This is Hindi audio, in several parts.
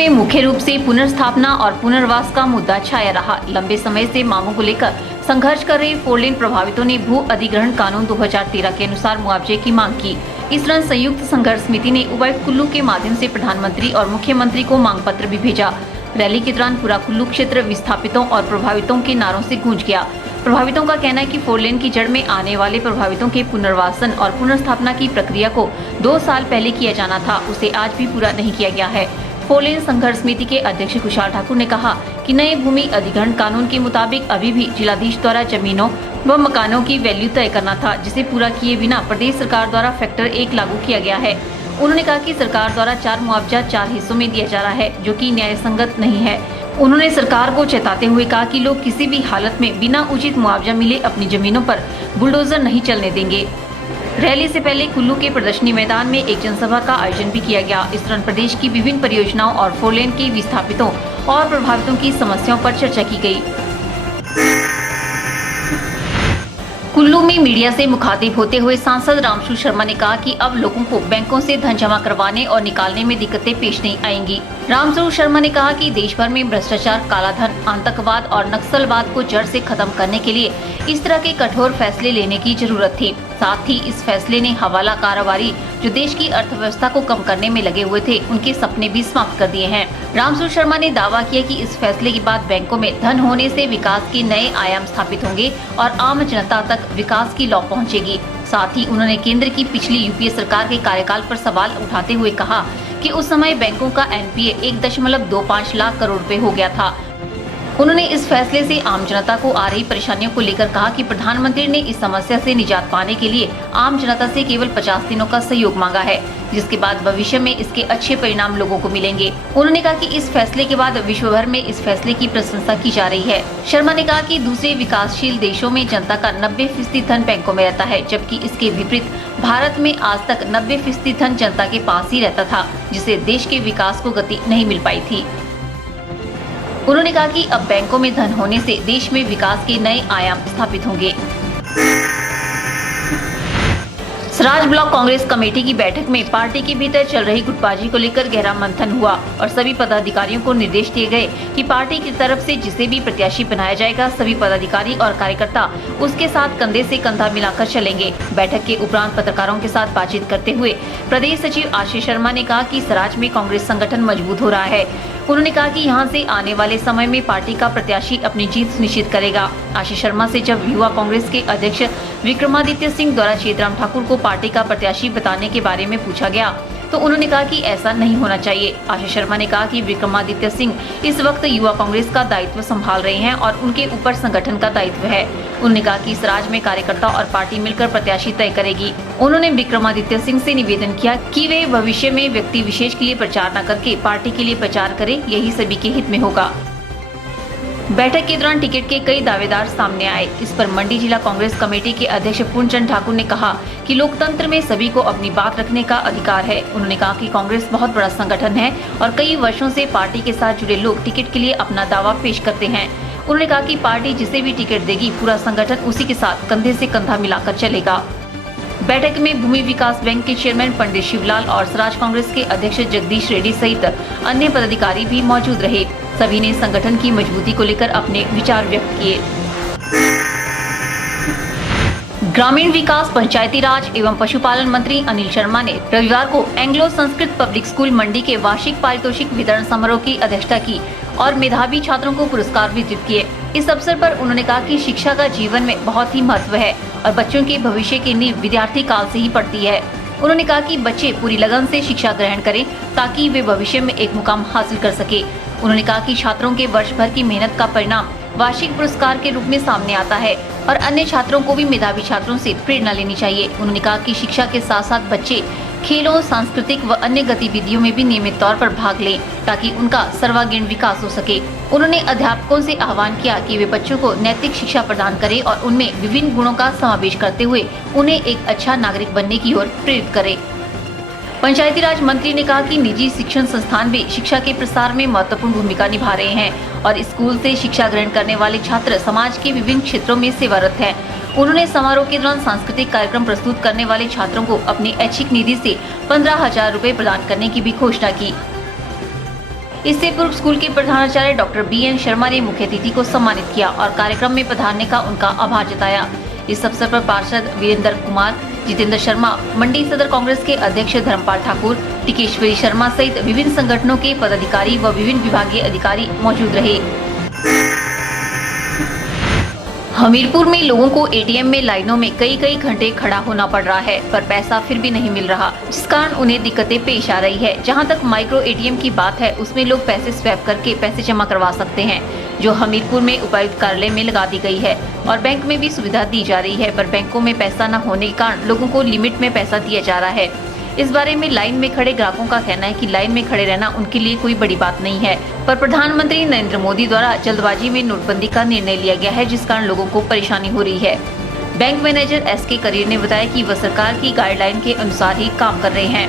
में मुख्य रूप से पुनर्स्थापना और पुनर्वास का मुद्दा छाया रहा। लंबे समय से मांगों को लेकर संघर्ष कर रहे 4 लेन प्रभावितों ने भू अधिग्रहण कानून 2013 के अनुसार मुआवजे की मांग की। इस दौरान संयुक्त संघर्ष समिति ने उपायुक्त कुल्लू के माध्यम से प्रधानमंत्री और मुख्यमंत्री को मांग पत्र भी भेजा। रैली के दौरान पूरा कुल्लू क्षेत्र विस्थापितों और प्रभावितों के नारों से गूंज गया। प्रभावितों का कहना है कि 4 लेन की जड़ में आने वाले प्रभावितों के पुनर्वासन और पुनर्स्थापना की प्रक्रिया को 2 साल पहले किया जाना था, उसे आज भी पूरा नहीं किया गया है। 4 लेन संघर्ष समिति के अध्यक्ष कुशाल ठाकुर ने कहा कि नए भूमि अधिग्रहण कानून के मुताबिक अभी भी जिलाधीश द्वारा जमीनों व मकानों की वैल्यू तय करना था, जिसे पूरा किए बिना प्रदेश सरकार द्वारा फैक्टर 1 लागू किया गया है। उन्होंने कहा कि सरकार द्वारा 4 मुआवजा 4 हिस्सों में दिया जा रहा है, जो कि न्याय संगत नहीं है। उन्होंने सरकार को चेताते हुए कहा कि लोग किसी भी हालत में बिना उचित मुआवजा मिले अपनी जमीनों पर बुलडोजर नहीं चलने देंगे। रैली से पहले कुल्लू के प्रदर्शनी मैदान में एक जनसभा का आयोजन भी किया गया। इस दौरान प्रदेश की विभिन्न परियोजनाओं और 4 लेन के विस्थापितों और प्रभावितों की समस्याओं पर चर्चा की गई। कुल्लू में मीडिया से मुखातिब होते हुए सांसद रामसू शर्मा ने कहा कि अब लोगों को बैंकों से धन जमा करवाने और निकालने में दिक्कतें पेश नहीं आएंगी। रामसू शर्मा ने कहा कि देश भर में भ्रष्टाचार, कालाधन, आतंकवाद और नक्सलवाद को जड़ से खत्म करने के लिए इस तरह के कठोर फैसले लेने की जरूरत थी। साथ ही इस फैसले ने हवाला कारोबारी जो देश की अर्थव्यवस्था को कम करने में लगे हुए थे, उनके सपने भी समाप्त कर दिए हैं। रामसू शर्मा ने दावा किया कि इस फैसले के बाद बैंकों में धन होने से विकास के नए आयाम स्थापित होंगे और आम जनता तक विकास की लौ पहुंचेगी। साथ ही उन्होंने केंद्र की पिछली यूपीए सरकार के कार्यकाल पर सवाल उठाते हुए कहा कि उस समय बैंकों का एनपीए 1.25 लाख करोड़ रुपए हो गया था। उन्होंने इस फैसले से आम जनता को आ रही परेशानियों को लेकर कहा कि प्रधानमंत्री ने इस समस्या से निजात पाने के लिए आम जनता से केवल 50 दिनों का सहयोग मांगा है, जिसके बाद भविष्य में इसके अच्छे परिणाम लोगों को मिलेंगे। उन्होंने कहा कि इस फैसले के बाद विश्व भर में इस फैसले की प्रशंसा की जा रही है। शर्मा ने कहा कि दूसरे विकासशील देशों में जनता का 90% धन बैंकों में रहता है, जबकि इसके विपरीत भारत में आज तक 90% धन जनता के पास ही रहता था, जिससे देश के विकास को गति नहीं मिल पाई थी। उन्होंने कहा कि अब बैंकों में धन होने से देश में विकास के नए आयाम स्थापित होंगे। सराज ब्लॉक कांग्रेस कमेटी की बैठक में पार्टी के भीतर चल रही गुटबाजी को लेकर गहरा मंथन हुआ और सभी पदाधिकारियों को निर्देश दिए गए कि पार्टी की तरफ से जिसे भी प्रत्याशी बनाया जाएगा, सभी पदाधिकारी और कार्यकर्ता उसके साथ कंधे से कंधा मिलाकर चलेंगे। बैठक के उपरांत पत्रकारों के साथ बातचीत करते हुए प्रदेश सचिव आशीष शर्मा ने कहा कि सराज में कांग्रेस संगठन मजबूत हो रहा है। उन्होंने कहा कि यहां से आने वाले समय में पार्टी का प्रत्याशी अपनी जीत सुनिश्चित करेगा। आशीष शर्मा से जब युवा कांग्रेस के अध्यक्ष विक्रमादित्य सिंह द्वारा चेतराम ठाकुर को पार्टी का प्रत्याशी बताने के बारे में पूछा गया तो उन्होंने कहा कि ऐसा नहीं होना चाहिए। आशीष शर्मा ने कहा कि विक्रमादित्य सिंह इस वक्त युवा कांग्रेस का दायित्व संभाल रहे हैं और उनके ऊपर संगठन का दायित्व है। उन्होंने कहा कि इस राज्य में कार्यकर्ता और पार्टी मिलकर प्रत्याशी तय करेगी। उन्होंने विक्रमादित्य सिंह से निवेदन किया कि वे भविष्य में व्यक्ति विशेष के लिए प्रचार न करके पार्टी के लिए प्रचार करें, यही सभी के हित में होगा। बैठक के दौरान टिकट के कई दावेदार सामने आए। इस पर मंडी जिला कांग्रेस कमेटी के अध्यक्ष पूर्णचंद ठाकुर ने कहा कि लोकतंत्र में सभी को अपनी बात रखने का अधिकार है। उन्होंने कहा कि कांग्रेस बहुत बड़ा संगठन है और कई वर्षों से पार्टी के साथ जुड़े लोग टिकट के लिए अपना दावा पेश करते हैं। उन्होंने कहा कि पार्टी जिसे भी टिकट देगी, पूरा संगठन उसी के साथ कंधे से कंधा मिलाकर चलेगा। बैठक में भूमि विकास बैंक के चेयरमैन पंडित शिवलाल और सराज कांग्रेस के अध्यक्ष जगदीश रेड्डी सहित अन्य पदाधिकारी भी मौजूद रहे। सभी ने संगठन की मजबूती को लेकर अपने विचार व्यक्त किए। ग्रामीण विकास, पंचायती राज एवं पशुपालन मंत्री अनिल शर्मा ने रविवार को एंग्लो संस्कृत पब्लिक स्कूल मंडी के वार्षिक पारितोषिक वितरण समारोह की अध्यक्षता की और मेधावी छात्रों को पुरस्कार वितरित किए। इस अवसर पर उन्होंने कहा कि शिक्षा का जीवन में बहुत ही महत्व है और बच्चों के भविष्य की नींव विद्यार्थी काल से ही पड़ती है। उन्होंने कहा कि बच्चे पूरी लगन से शिक्षा ग्रहण करें ताकि वे भविष्य में एक मुकाम हासिल कर सके। उन्होंने कहा कि छात्रों के वर्ष भर की मेहनत का परिणाम वार्षिक पुरस्कार के रूप में सामने आता है और अन्य छात्रों को भी मेधावी छात्रों से प्रेरणा लेनी चाहिए। उन्होंने कहा कि शिक्षा के साथ साथ बच्चे खेलों, सांस्कृतिक व अन्य गतिविधियों में भी नियमित तौर पर भाग लें ताकि उनका सर्वांगीण विकास हो सके। उन्होंने अध्यापकों से आह्वान किया कि वे बच्चों को नैतिक शिक्षा प्रदान करें और उनमें विभिन्न गुणों का समावेश करते हुए उन्हें एक अच्छा नागरिक बनने की ओर प्रेरित करें। पंचायती राज मंत्री ने कहा कि निजी शिक्षण संस्थान भी शिक्षा के प्रसार में महत्वपूर्ण भूमिका निभा रहे हैं और स्कूल से शिक्षा ग्रहण करने वाले छात्र समाज के विभिन्न क्षेत्रों में सेवारत हैं। उन्होंने समारोह के दौरान सांस्कृतिक कार्यक्रम प्रस्तुत करने वाले छात्रों को अपनी ऐच्छिक निधि से 15,000 रुपए प्रदान करने की भी घोषणा की। इससे पूर्व स्कूल के प्रधानाचार्य डॉक्टर BN शर्मा ने मुख्य अतिथि को सम्मानित किया और कार्यक्रम में पधारने का उनका आभार जताया। इस अवसर पर पार्षद वीरेंद्र कुमार, जितेंद्र शर्मा, मंडी सदर कांग्रेस के अध्यक्ष धर्मपाल ठाकुर, टिकेश्वरी शर्मा सहित विभिन्न संगठनों के पदाधिकारी व विभिन्न विभागीय अधिकारी मौजूद रहे। हमीरपुर में लोगों को ATM में लाइनों में कई घंटे खड़ा होना पड़ रहा है, पर पैसा फिर भी नहीं मिल रहा, जिस कारण उन्हें दिक्कतें पेश आ रही है। जहां तक माइक्रो ATM की बात है, उसमें लोग पैसे स्वैप करके पैसे जमा करवा सकते हैं, जो हमीरपुर में उपायुक्त कार्यालय में लगा दी गई है और बैंक में भी सुविधा दी जा रही है, पर बैंकों में पैसा न होने के कारण लोगों को लिमिट में पैसा दिया जा रहा है। इस बारे में लाइन में खड़े ग्राहकों का कहना है कि लाइन में खड़े रहना उनके लिए कोई बड़ी बात नहीं है, पर प्रधानमंत्री नरेंद्र मोदी द्वारा जल्दबाजी में नोटबंदी का निर्णय लिया गया है, जिस कारण लोगों को परेशानी हो रही है। बैंक मैनेजर SK करीर ने बताया कि वह सरकार की गाइडलाइन के अनुसार ही काम कर रहे हैं।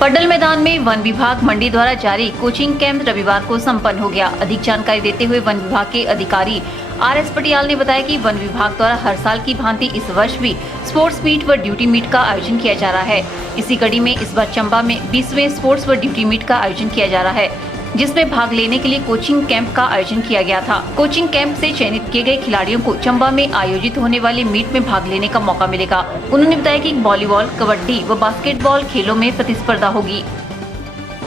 पड्डल मैदान में वन विभाग मंडी द्वारा जारी कोचिंग कैंप रविवार को संपन्न हो गया। अधिक जानकारी देते हुए वन विभाग के अधिकारी RS पटियाल ने बताया कि वन विभाग द्वारा हर साल की भांति इस वर्ष भी स्पोर्ट्स मीट व ड्यूटी मीट का आयोजन किया जा रहा है। इसी कड़ी में इस बार चंबा में 20वें स्पोर्ट्स व ड्यूटी मीट का आयोजन किया जा रहा है, जिसमें भाग लेने के लिए कोचिंग कैंप का आयोजन किया गया था। कोचिंग कैंप से चयनित किए गए खिलाड़ियों को चंबा में आयोजित होने वाले मीट में भाग लेने का मौका मिलेगा। उन्होंने बताया कि वॉलीबॉल, कबड्डी व बास्केटबॉल खेलों में प्रतिस्पर्धा होगी।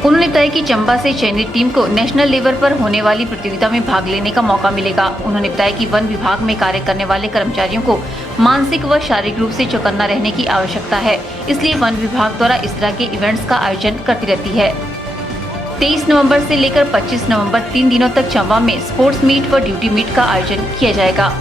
उन्होंने बताया कि चंबा से चयनित टीम को नेशनल लेवल पर होने वाली प्रतियोगिता में भाग लेने का मौका मिलेगा। उन्होंने बताया कि वन विभाग में कार्य करने वाले कर्मचारियों को मानसिक व शारीरिक रूप से चौकन्ना रहने की आवश्यकता है, इसलिए वन विभाग द्वारा इस तरह के इवेंट्स का आयोजन करती रहती है। 23 नवंबर से लेकर 25 नवंबर 3 दिनों तक चंबा में स्पोर्ट्स मीट व ड्यूटी मीट का आयोजन किया जाएगा।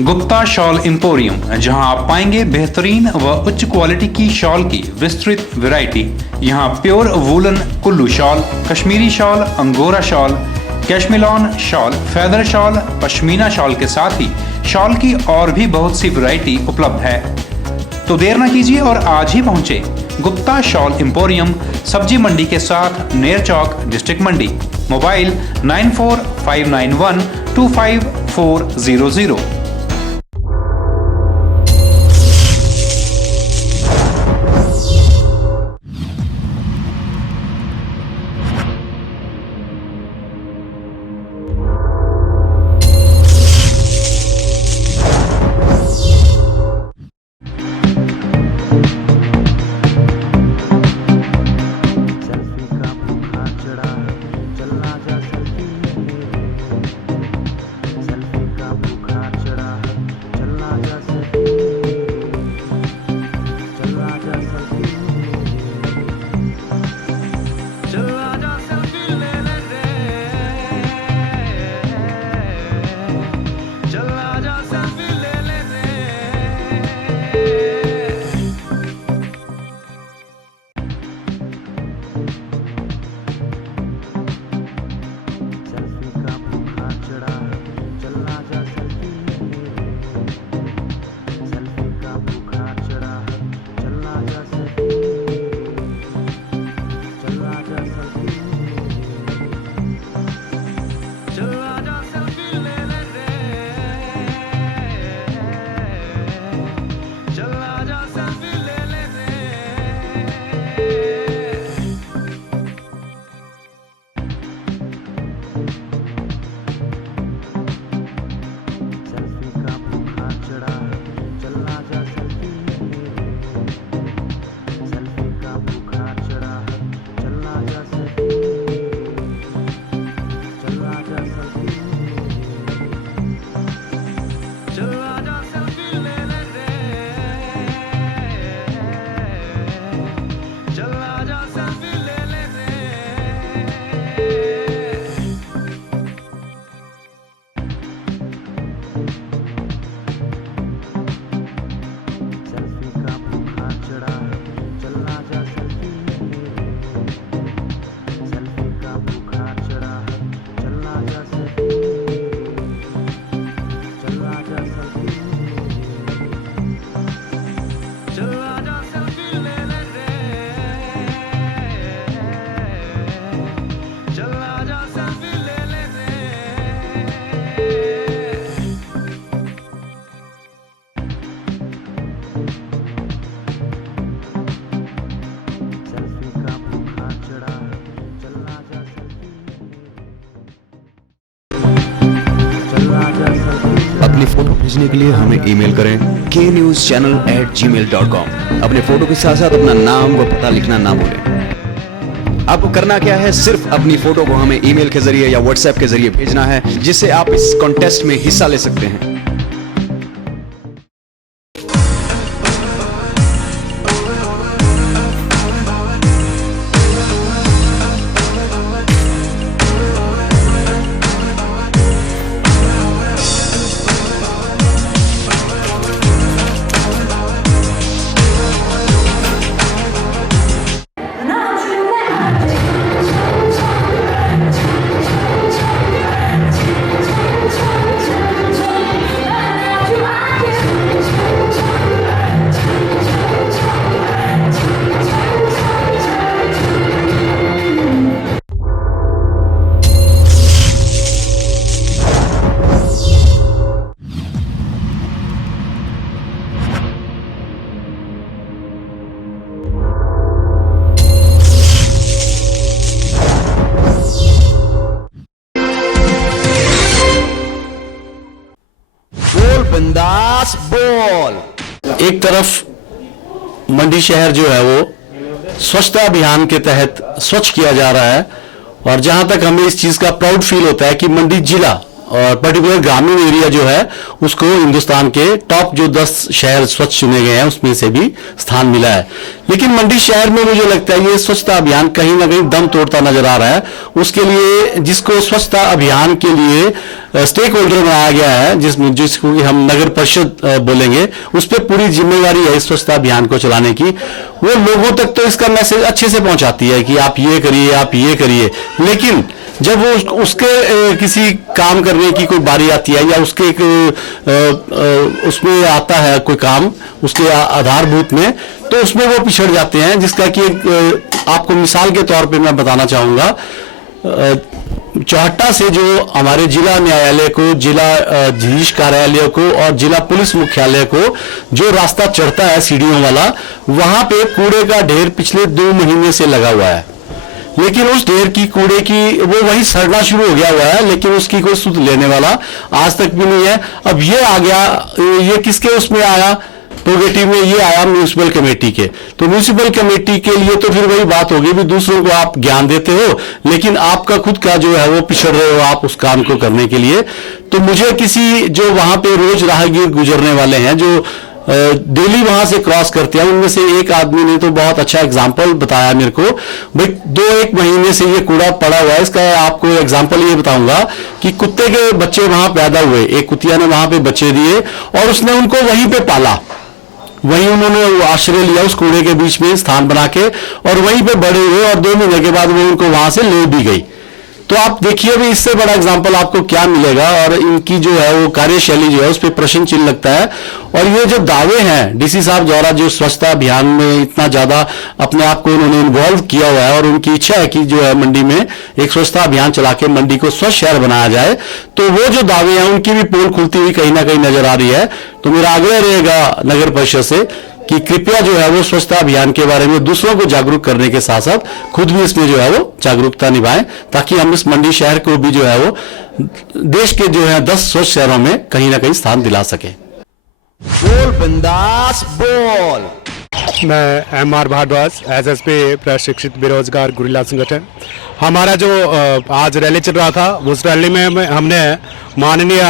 गुप्ता शॉल एम्पोरियम, जहां आप पाएंगे बेहतरीन व उच्च क्वालिटी की शॉल की विस्तृत वैरायटी। यहां pure woollen Kullu shawl, Kashmiri shawl, angora shawl, cashmilon shawl, feather shawl, pashmina shawl के साथ ही शॉल की और भी बहुत सी वैरायटी उपलब्ध है। तो देर न कीजिए और आज ही पहुंचे गुप्ता शॉल एम्पोरियम, सब्जी मंडी के साथ नेर चौक, डिस्ट्रिक्ट मंडी। मोबाइल 9459125400। सेल्फी का बुखार चढ़ा अपनी फोटो भेजने के लिए हमें ईमेल करें knewschannel@gmail.com। अपने फोटो के साथ साथ अपना नाम व पता लिखना ना भूलें। आपको करना क्या है, सिर्फ अपनी फोटो को हमें ईमेल के जरिए या व्हाट्सएप के जरिए भेजना है, जिससे आप इस कॉन्टेस्ट में हिस्सा ले सकते हैं। बिंदास बोल। एक तरफ मंडी शहर जो है वो स्वच्छता अभियान के तहत स्वच्छ किया जा रहा है, और जहां तक हमें इस चीज का प्राउड फील होता है कि मंडी जिला और पर्टिकुलर ग्रामीण एरिया जो है उसको हिंदुस्तान के टॉप जो 10 शहर स्वच्छ चुने गए हैं उसमें से भी स्थान मिला है। लेकिन मंडी शहर में मुझे लगता है ये स्वच्छता अभियान कहीं ना कहीं दम तोड़ता नजर आ रहा है। उसके लिए जिसको स्वच्छता अभियान के लिए स्टेक होल्डर बनाया गया है, जिसको हम नगर परिषद बोलेंगे, उस पर पूरी जिम्मेवारी है इस स्वच्छता अभियान को चलाने की। वो लोगों तक तो इसका मैसेज अच्छे से पहुंचाती है कि आप ये करिए, आप ये करिए, लेकिन जब वो उसके किसी काम करने की कोई बारी आती है या उसके उसमें आता है कोई काम उसके आधारभूत में, तो उसमें वो पिछड़ जाते हैं। जिसका कि आपको मिसाल के तौर पे मैं बताना चाहूंगा, चौहट्टा से जो हमारे जिला न्यायालय को, जिला न्यायाधीश कार्यालय को और जिला पुलिस मुख्यालय को जो रास्ता चढ़ता है सीढ़ियों वाला, वहां पे कूड़े का ढेर पिछले 2 महीने से लगा हुआ है। लेकिन उस ढेर की कूड़े की वो वही सड़ना शुरू हो गया हुआ है, लेकिन उसकी कोई सुध लेने वाला आज तक भी नहीं है। अब ये आ गया, ये किसके उसमें आया, प्रोगेटिव में ये आया म्यूनिसिपल कमेटी के। तो म्यूनिसिपल कमेटी के लिए तो फिर वही बात होगी भी दूसरों को आप ज्ञान देते हो, लेकिन आपका खुद का जो है वो पिछड़ रहे हो आप उस काम को करने के लिए। तो मुझे किसी जो वहां पे रोज राहगीर गुजरने वाले हैं, जो डेली वहां से क्रॉस करते हैं, उनमें से एक आदमी ने तो बहुत अच्छा एग्जाम्पल बताया मेरे को। भाई 2-1 महीने से ये कूड़ा पड़ा हुआ है। इसका आपको एग्जाम्पल ये बताऊंगा कि कुत्ते के बच्चे वहां पैदा हुए, एक कुतिया ने वहां पे बच्चे दिए और उसने उनको वहीं पे पाला, वहीं उन्होंने आश्रय लिया उस कूड़े के बीच में स्थान बना के, और वहीं पे बड़े हुए, और 2 महीने के बाद वो उनको वहां से ले भी गई। तो आप देखिए भी इससे बड़ा एग्जाम्पल आपको क्या मिलेगा। और इनकी जो है वो कार्यशैली जो है उस पर प्रश्न चिन्ह लगता है। और ये जो दावे हैं डीसी साहब द्वारा जो स्वच्छता अभियान में इतना ज्यादा अपने आप को उन्होंने इन्वॉल्व किया हुआ है, और उनकी इच्छा है कि जो है मंडी में एक स्वच्छता अभियान चला के मंडी को स्वच्छ शहर बनाया जाए, तो वो जो दावे हैं उनकी भी पोल खुलती हुई कहीं ना कहीं नजर आ रही है। तो मेरा आग्रह रहेगा नगर परिषद से कि कृपया जो है वो स्वच्छता अभियान के बारे में दूसरों को जागरूक करने के साथ साथ खुद भी इसमें जो है वो जागरूकता निभाएं, ताकि हम इस मंडी शहर को भी जो है वो देश के जो है 10 स्वच्छ शहरों में कहीं ना कहीं स्थान दिला सके। बोल बिंदास बोल। मैं MR भारद्वाज, SSP प्रशिक्षित बेरोजगार गुरिल्ला संगठन। हमारा जो आज रैली चल रहा था, उस रैली में हमने माननीय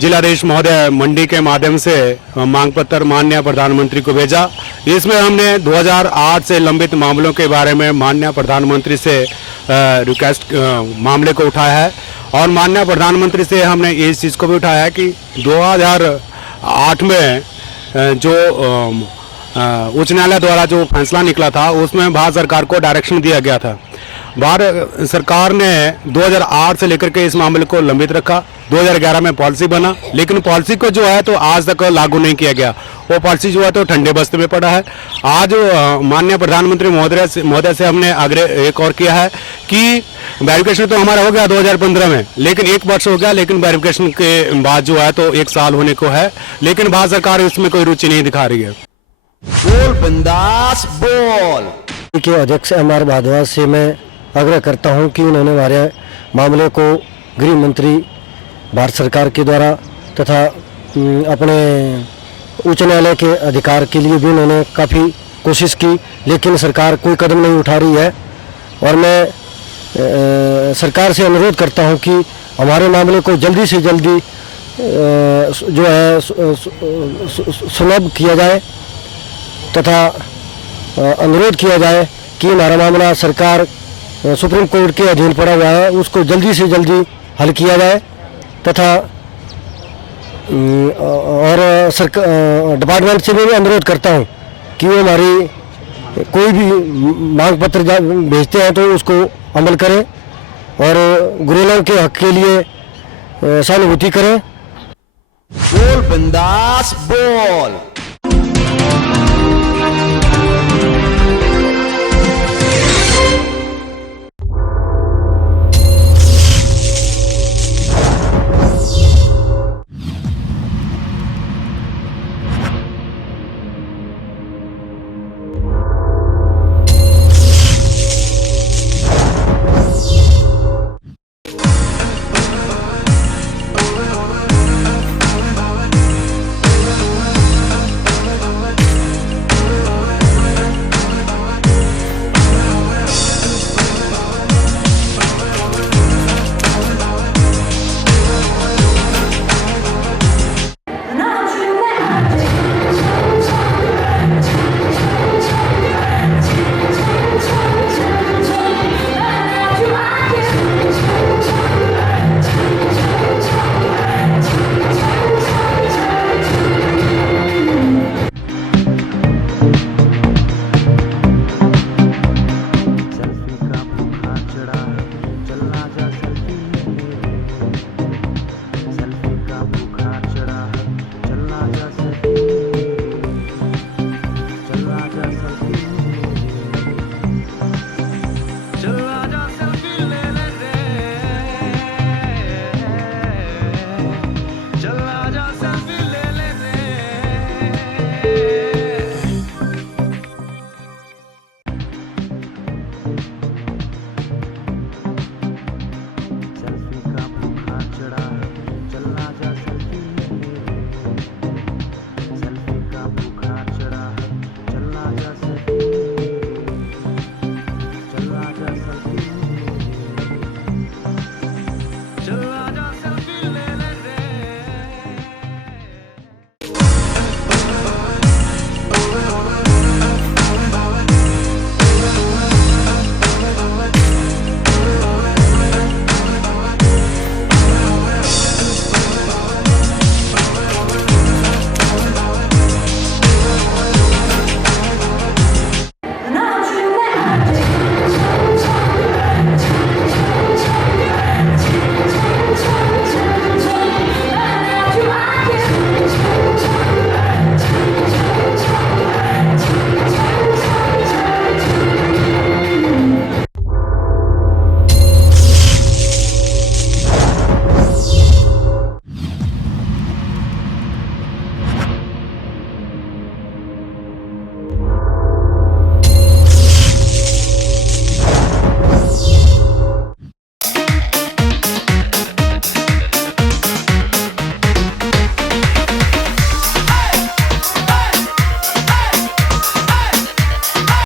जिलाधीश महोदय मंडी के माध्यम से मांग पत्र माननीय प्रधानमंत्री को भेजा। इसमें हमने 2008 से लंबित मामलों के बारे में माननीय प्रधानमंत्री से रिक्वेस्ट मामले को उठाया है, और माननीय प्रधानमंत्री से हमने इस चीज़ को भी उठाया है कि 2008 में जो उच्च न्यायालय द्वारा जो फैसला निकला था उसमें भारत सरकार को डायरेक्शन दिया गया था। भारत सरकार ने 2008 से लेकर के इस मामले को लंबित रखा। 2011 में पॉलिसी बना, लेकिन पॉलिसी को जो है तो आज तक लागू नहीं किया गया। वो पॉलिसी जो है तो ठंडे बस्ते में पड़ा है। आज माननीय प्रधानमंत्री महोदय से हमने आग्रह एक और किया है कि वेरिफिकेशन तो हमारा हो गया 2015 में, लेकिन 1 वर्ष हो गया, लेकिन वेरिफिकेशन के बाद जो है तो 1 साल होने को है, लेकिन भारत सरकार इसमें कोई रुचि नहीं दिखा रही है। बोल बिंदास बोल। के अध्यक्ष एमआर भारद्वाज से मैं आग्रह करता हूं कि उन्होंने हमारे मामले को गृह मंत्री भारत सरकार के द्वारा तथा अपने उच्च न्यायालय के अधिकार के लिए भी उन्होंने काफ़ी कोशिश की, लेकिन सरकार कोई कदम नहीं उठा रही है। और मैं सरकार से अनुरोध करता हूं कि हमारे मामले को जल्दी से जल्दी जो है सुलभ किया जाए तथा अनुरोध किया जाए कि हमारा मामला सरकार सुप्रीम कोर्ट के अधीन पड़ा हुआ है, उसको जल्दी से जल्दी हल किया जाए तथा और सरकार डिपार्टमेंट से भी मैं अनुरोध करता हूं कि वो हमारी कोई भी मांग पत्र भेजते हैं तो उसको अमल करें और गुरेलों के हक के लिए सहानुभूति करें। बोल बिंदास बोल।